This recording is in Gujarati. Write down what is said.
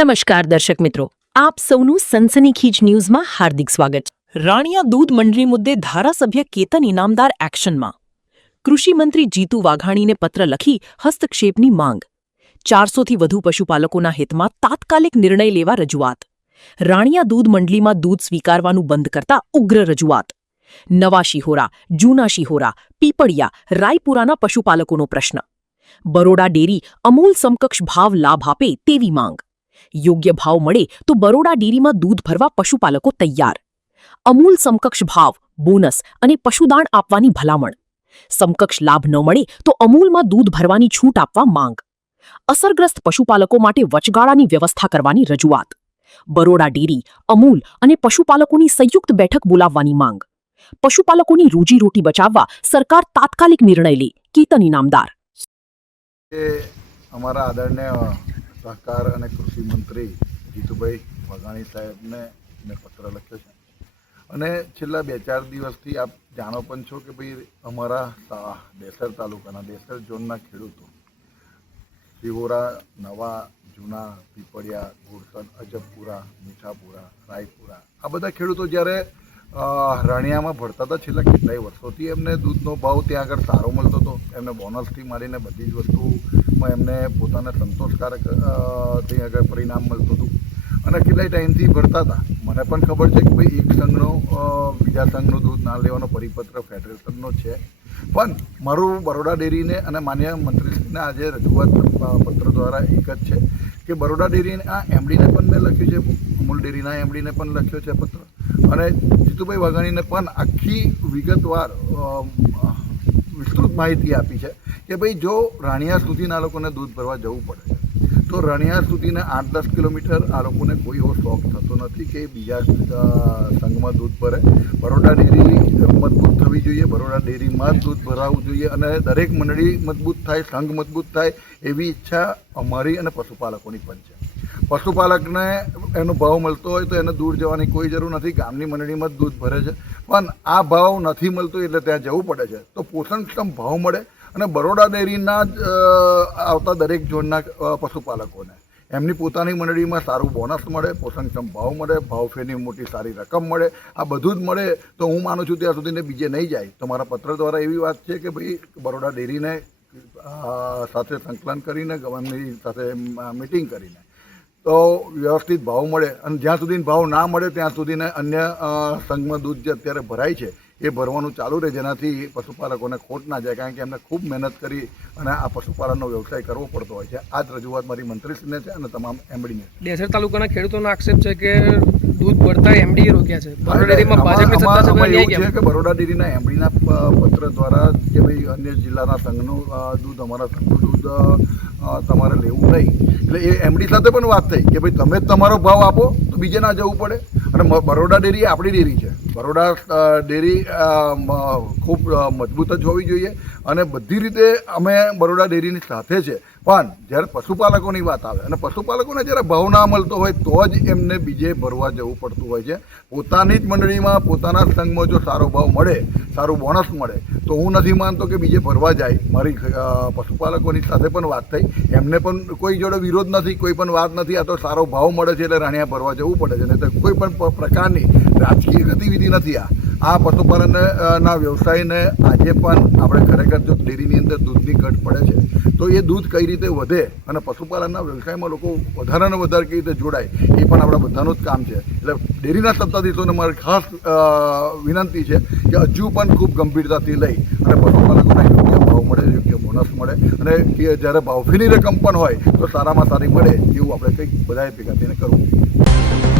નમસ્કાર દર્શક મિત્રો, આપ સૌનું સનસનીખીજ ન્યૂઝમાં હાર્દિક સ્વાગત છે। રાણિયા દૂધ મંડળી મુદ્દે ધારાસભ્ય કેતન ઇનામદાર એક્શનમાં। કૃષિમંત્રી જીતુ વાઘાણીને પત્ર લખી હસ્તક્ષેપની માંગ। 400થી વધુ પશુપાલકોના હિતમાં તાત્કાલિક નિર્ણય લેવા રજૂઆત। રાણિયા દૂધ મંડળીમાં દૂધ સ્વીકારવાનું બંધ કરતા ઉગ્ર રજૂઆત। નવા શિહોરા, જૂના શિહોરા, પીપળિયા, રાયપુરાના પશુપાલકોનો પ્રશ્ન। બરોડા ડેરી અમૂલ સમકક્ષ ભાવ લાભ આપે તેવી માંગ। યોગ્ય ભાવ મળે તો બરોડા ડેરીમાં દૂધ ભરવા પશુપાલકો તૈયાર। અમૂલ સમકક્ષ ભાવ, બોનસ અને પશુદાણ આપવાની ભલામણ। સમકક્ષ લાભ ન મળે તો અમૂલમાં દૂધ ભરવાની છૂટ આપવા માંગ। અસરગ્રસ્ત પશુપાલકો માટે વચગાળાની વ્યવસ્થા કરવાની રજૂઆત। બરોડા ડેરી, અમૂલ અને પશુપાલકોની સંયુક્ત બેઠક બોલાવવાની માંગ। પશુપાલકોની રોજીરોટી બચાવવા સરકાર તાત્કાલિક નિર્ણય લે, કેતન ઇનામદાર। અમારા આદરણીય સહકાર અને કૃષિ મંત્રી જીતુભાઈ વાઘાણી સાહેબને મેં પત્ર લખ્યો છે અને છેલ્લા 2-4 દિવસથી આપ જાણો પણ છો કે ભાઈ અમારા દેસર તાલુકાના દેસર ઝોનના ખેડૂતો શિહોરા, નવા, જૂના, પીપળિયા, ઘોડસર, અજબપુરા, મીઠાપુરા, રાયપુરા આ બધા ખેડૂતો જ્યારે રાણિયામાં ભરતા હતા છેલ્લા કેટલાય વર્ષોથી એમને દૂધનો ભાવ ત્યાં આગળ સારો મળતો હતો। એમને બોનસથી માંડીને બધી જ વસ્તુમાં એમને પોતાને સંતોષકારક ત્યાં આગળ પરિણામ મળતું હતું અને કેટલાય ટાઈમથી ભરતા હતા। મને પણ ખબર છે કે ભાઈ એક સંઘનો બીજા સંઘનું દૂધ ના લેવાનો પરિપત્ર ફેડરેશનનો છે, પણ મારું બરોડા ડેરીને અને માન્ય મંત્રીશ્રીને આજે રજૂઆત પત્ર દ્વારા એક જ છે કે બરોડા ડેરીના એમડીને પણ મેં લખ્યું છે, અમૂલ ડેરીના એમડીને પણ લખ્યો છે પત્ર અને જીતુભાઈ વાઘાણીને પણ આખી વિગતવાર વિસ્તૃત માહિતી આપી છે કે ભાઈ જો રાણિયા સુધીના લોકોને દૂધ ભરવા જવું પડે છે તો રાણિયા સુધીને 8-10 કિલોમીટર આ લોકોને કોઈ એવો શોખ થતો નથી કે બીજા સંઘમાં દૂધ ભરે। બરોડા ડેરી મજબૂત થવી જોઈએ, બરોડા ડેરીમાં જ દૂધ ભરાવવું જોઈએ અને દરેક મંડળી મજબૂત થાય, સંઘ મજબૂત થાય એવી ઈચ્છા અમારી અને પશુપાલકોની પણ છે। પશુપાલકને એનો ભાવ મળતો હોય તો એને દૂર જવાની કોઈ જરૂર નથી, ગામની મંડળીમાં જ દૂધ ભરે છે, પણ આ ભાવ નથી મળતો એટલે ત્યાં જવું પડે છે તો પોષણક્ષમ ભાવ મળે અને બરોડા ડેરીના જ આવતા દરેક ઝોનના પશુપાલકોને એમની પોતાની મંડળીમાં સારું બોનસ મળે, પોષણક્ષમ ભાવ મળે, ભાવફેરની મોટી સારી રકમ મળે, આ બધું જ મળે તો હું માનું છું ત્યાં સુધીને બીજે નહીં જાય। તો મારા પત્ર દ્વારા એવી વાત છે કે ભાઈ બરોડા ડેરીને સાથે સંકલન કરીને ગવર્નરની સાથે મિટિંગ કરીને તો વ્યવસ્થિત ભાવ મળે અને જ્યાં સુધી ભાવ ના મળે ત્યાં સુધીને અન્ય સંઘમાં દૂધ જે અત્યારે ભરાય છે એ ભરવાનું ચાલુ રહે, જેનાથી પશુપાલકોને ખોટ ના જાય, કારણ કે એમને ખૂબ મહેનત કરી અને આ પશુપાલનનો વ્યવસાય કરવો પડતો હોય છે। આ જ રજૂઆત મારી મંત્રીશ્રીને છે અને તમામ એમડીને। દેસર તાલુકાના ખેડૂતોનો આક્ષેપ છે કે દૂધ ભરતા એમડીએ રોક્યા છે। બરોડા ડેરીમાં ભાજપની સત્તા છે કે બરોડા ડેરીના એમડીના પત્ર દ્વારા કે ભાઈ અન્ય જિલ્લાના સંઘનું દૂધ, અમારા સંઘનું દૂધ તમારે લેવું નહીં, એટલે એ એમડી સાથે પણ વાત થઈ કે ભાઈ તમે જ તમારો ભાવ આપો તો બીજે ના જવું પડે અને બરોડા ડેરી આપણી ડેરી છે। બરોડા ડેરી ખૂબ મજબૂત જ હોવી જોઈએ અને બધી રીતે અમે બરોડા ડેરીની સાથે છે, પણ જ્યારે પશુપાલકોની વાત આવે અને પશુપાલકોને જ્યારે ભાવ ના મળતો હોય તો જ એમને બીજે ભરવા જવું પડતું હોય છે। પોતાની જ મંડળીમાં પોતાના સંઘમાં જો સારો ભાવ મળે, સારું બોનસ મળે તો હું નથી માનતો કે બીજે ભરવા જાય। મારી પશુપાલકોની સાથે પણ વાત થઈ, એમને પણ કોઈ જોડે વિરોધ નથી, કોઈ પણ વાત નથી, આ તો સારો ભાવ મળે છે એટલે રાણિયા ભરવા જવું પડે છે, નહીં તો કોઈ પણ પ્રકારની રાજકીય ગતિવિધિ નથી। આ પશુપાલનના વ્યવસાયને આજે પણ આપણે ખરેખર જો ડેરીની અંદર દૂધની ઘટ પડે છે તો એ દૂધ કઈ રીતે વધે અને પશુપાલનના વ્યવસાયમાં લોકો વધારે ને વધારે કઈ રીતે જોડાય એ પણ આપણા બધાનું જ કામ છે। એટલે ડેરીના સત્તાધીશોને મારી ખાસ વિનંતી છે કે હજુ પણ ખૂબ ગંભીરતાથી લઈ અને પશુપાલકોને યોગ્ય ભાવ મળે, યોગ્ય બોનસ મળે અને જ્યારે ભાવફેરની રકમ પણ હોય તો સારામાં સારી મળે એવું આપણે કંઈક બધાએ ભેગા થઈને કરવું જોઈએ।